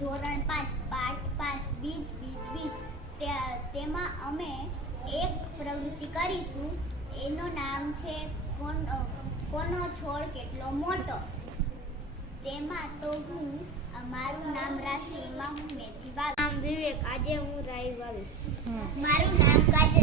ધોરણ પાંચ પાઠ પાંચ વીજ વીજ વીજ તેમાં અમે એક પ્રવૃત્તિ કરીશું. એનું નામ છે કોણ કોનો છોડ કેટલો મોટો? તેમાં તો હું મારું નામ રાશિ એમાં હું મેથી વાવીશ. નામ વિવેક આજે હું રાઈ વાવીશ. મારું નામ કાજ